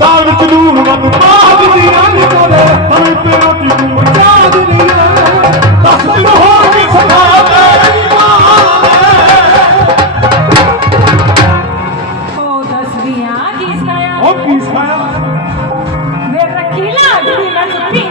ਦਾਲ ਵਿੱਚ ਲੂਣ ਵੱਧ ਪਾ ਦਿੰਦੀ ਆਂ ਨੀ ਕੋਲੇ ਹਮੇ ਤੇ ਰੋਟੀ ਨੂੰ ਮਚਾ ਦਿੰਦੀ ਆਂ ਦੱਸ ਦਿਨ ਹੋ ਕੇ ਸਦਾ ਤੇਰੀ ਮਾਂ ਉਹ ਦੱਸਦੀਆਂ ਕੀ ਸਾਇਆ ਉਹ ਕੀ ਸਾਇਆ ਵੇ ਰੱਖੀ ਲਾਗਦੀ ਨਾ ਸੁੱਤੀ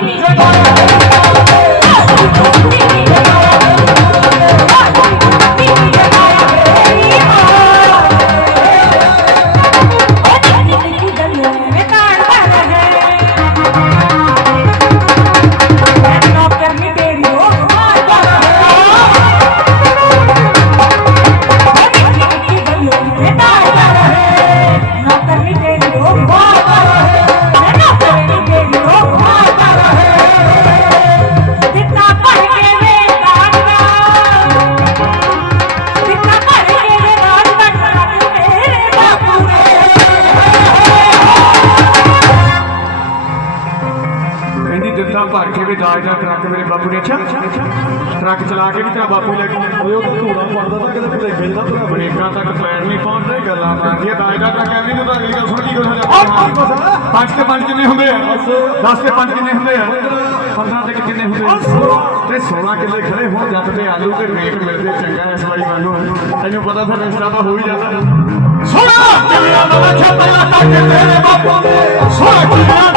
ਵੀ ਦਾਜ ਦਾ ਟਰੱਕ ਮੇਰੇ ਬਾਪੂ ਨੇ ਅੱਛਾ ਟਰੱਕ ਚਲਾ ਕੇ ਵੀ ਤੇਰਾ ਬਾਪੂ ਲੈ ਕੇ ਓਏ ਉਹ ਧੂੜਾ ਪੜਦਾ ਤਾਂ ਕਿਤੇ ਭੁਲੇਖੇ ਜਿਹੜਾ ਤੇਰਾ ਬਨੇਕਾਂ ਤੱਕ ਪੈਰ ਨਹੀਂ ਪਹੁੰਚਦੇ ਗੱਲਾਂ ਮਾਰਦੀਆਂ। ਦਾਜ ਦਾ ਟਰੱਕ ਐਵੇਂ ਨੂੰ ਤਾਂ ਅਗਲੀ ਗੱਲ ਸੁਣ ਕੀ ਕੁਛ ਪੰਜ ਤੇ ਪੰਜ ਕਿੰਨੇ ਹੁੰਦੇ ਆ? 10 ਤੇ ਪੰਜ ਕਿੰਨੇ ਹੁੰਦੇ ਆ? 15 ਤੇ ਕਿੰਨੇ ਹੁੰਦੇ ਆ? ਤੇ 16 ਕਿੱਲੇ ਖੜੇ ਹੋਣ ਜੱਟ ਤੇ ਆਲੂ ਤੇ ਰੇਟ ਮਿਲਦੇ ਚੰਗਾ ਇਸ ਵਾਰੀ ਮੈਨੂੰ ਤੈਨੂੰ ਪਤਾ ਫਿਰ ਰਿਸ਼ਤਾ ਤਾਂ ਹੋ ਹੀ ਜਾਂਦਾ। ਸੋਹਣਾ ਦਾ ਵੇਖਿਆ ਪਹਿਲਾਂ ਤੱਕ ਤੇਰੇ ਬਾਪੂ। ਨੇ ਸੋਹਣਾ ਕਿਲਿਆਂ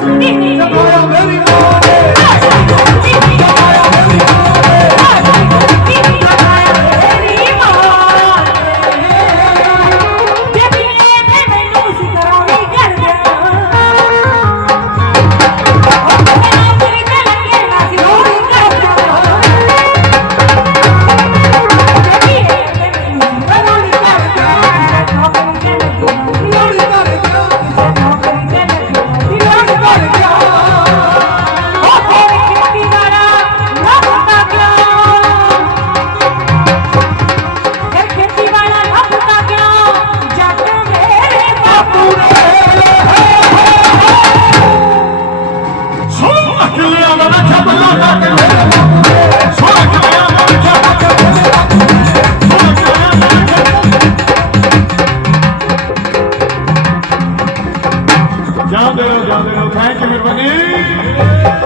ਨਹੀਂ ਜਾਂਦੇ ਰਹੋ ਜਾਂਦੇ ਰਹੋ ਥੈਂਕ ਯੂ ਮਿਹਰਬਾਨੀ